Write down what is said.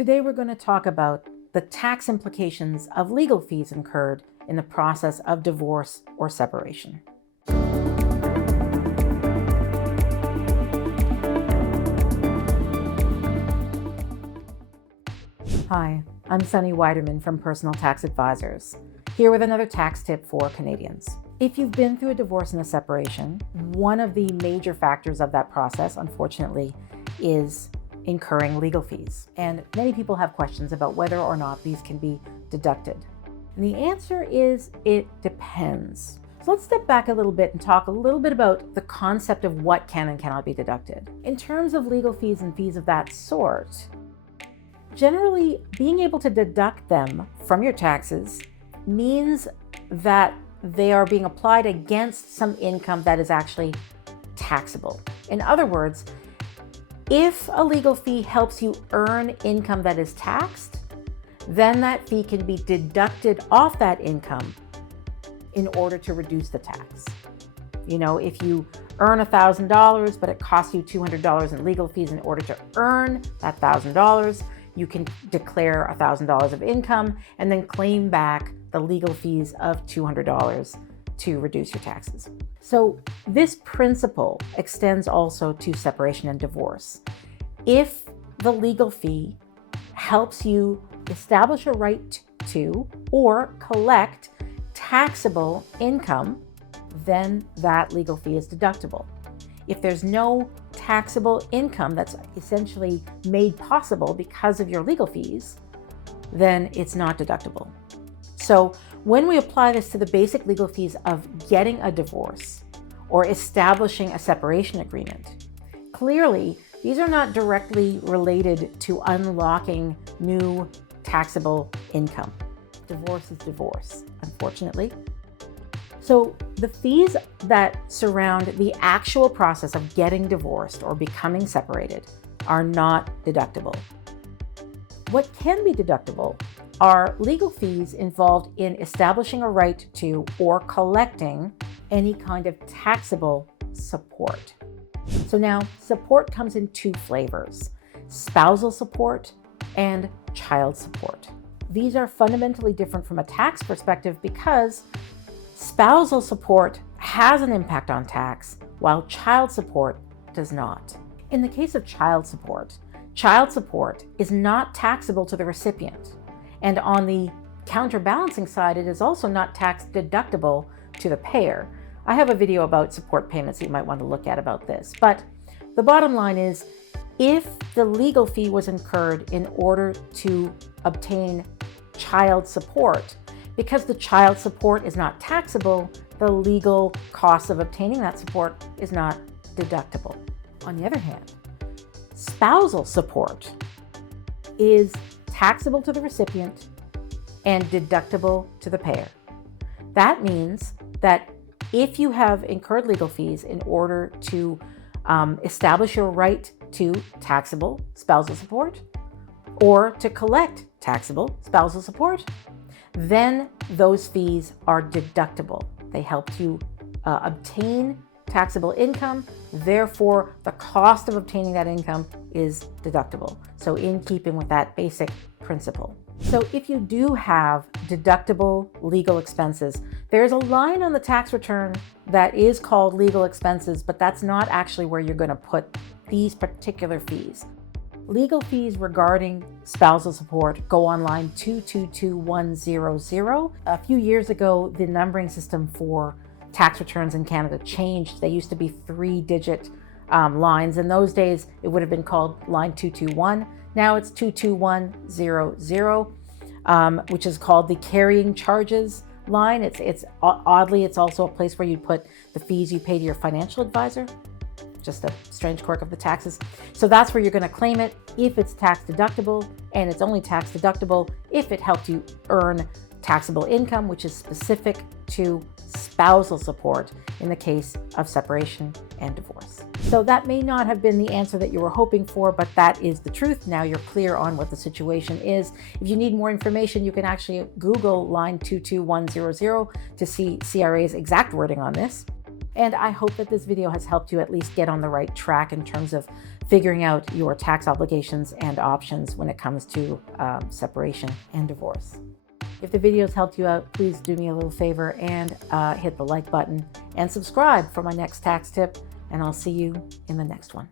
Today we're going to talk about the tax implications of legal fees incurred in the process of divorce or separation. Hi, I'm Sunny Weiderman from Personal Tax Advisors, here with another tax tip for Canadians. If you've been through a divorce and a separation, one of the major factors of that process, unfortunately, is incurring legal fees. And many people have questions about whether or not these can be deducted. And the answer is it depends. So let's step back a little bit and talk a little bit about the concept of what can and cannot be deducted. In terms of legal fees and fees of that sort, generally being able to deduct them from your taxes means that they are being applied against some income that is actually taxable. In other words, if a legal fee helps you earn income that is taxed, then that fee can be deducted off that income in order to reduce the tax. You know, if you earn $1,000, but it costs you $200 in legal fees in order to earn that $1,000, you can declare $1,000 of income and then claim back the legal fees of $200 to reduce your taxes. So this principle extends also to separation and divorce. If the legal fee helps you establish a right to or collect taxable income, then that legal fee is deductible. If there's no taxable income that's essentially made possible because of your legal fees, then it's not deductible. So when we apply this to the basic legal fees of getting a divorce or establishing a separation agreement, clearly these are not directly related to unlocking new taxable income. Divorce is divorce, unfortunately. So the fees that surround the actual process of getting divorced or becoming separated are not deductible. What can be deductible are legal fees involved in establishing a right to or collecting any kind of taxable support. So now support comes in two flavors: spousal support and child support. These are fundamentally different from a tax perspective because spousal support has an impact on tax, while child support does not. In the case of child support is not taxable to the recipient. And on the counterbalancing side, it is also not tax deductible to the payer. I have a video about support payments that you might want to look at about this. But the bottom line is, if the legal fee was incurred in order to obtain child support, because the child support is not taxable, the legal cost of obtaining that support is not deductible. On the other hand, spousal support is taxable to the recipient and deductible to the payer. That means that if you have incurred legal fees in order to establish your right to taxable spousal support or to collect taxable spousal support, then those fees are deductible. They help you obtain taxable income, therefore the cost of obtaining that income is deductible. So in keeping with that basic principle. So if you do have deductible legal expenses, there's a line on the tax return that is called legal expenses, but that's not actually where you're going to put these particular fees. Legal fees regarding spousal support go on line 222100. A few years ago, the numbering system for tax returns in Canada changed. They used to be 3-digit lines. In those days, it would have been called line 221. Now it's 22100, which is called the carrying charges line. It's oddly, it's also a place where you put the fees you pay to your financial advisor. Just a strange quirk of the taxes. So that's where you're going to claim it if it's tax deductible, and it's only tax deductible if it helped you earn taxable income, which is specific to spousal support in the case of separation and divorce. So that may not have been the answer that you were hoping for, but that is the truth. Now you're clear on what the situation is. If you need more information, you can actually Google line 22100 to see CRA's exact wording on this. And I hope that this video has helped you at least get on the right track in terms of figuring out your tax obligations and options when it comes to separation and divorce. If the videos helped you out, please do me a little favor and hit the like button and subscribe for my next tax tip, and I'll see you in the next one.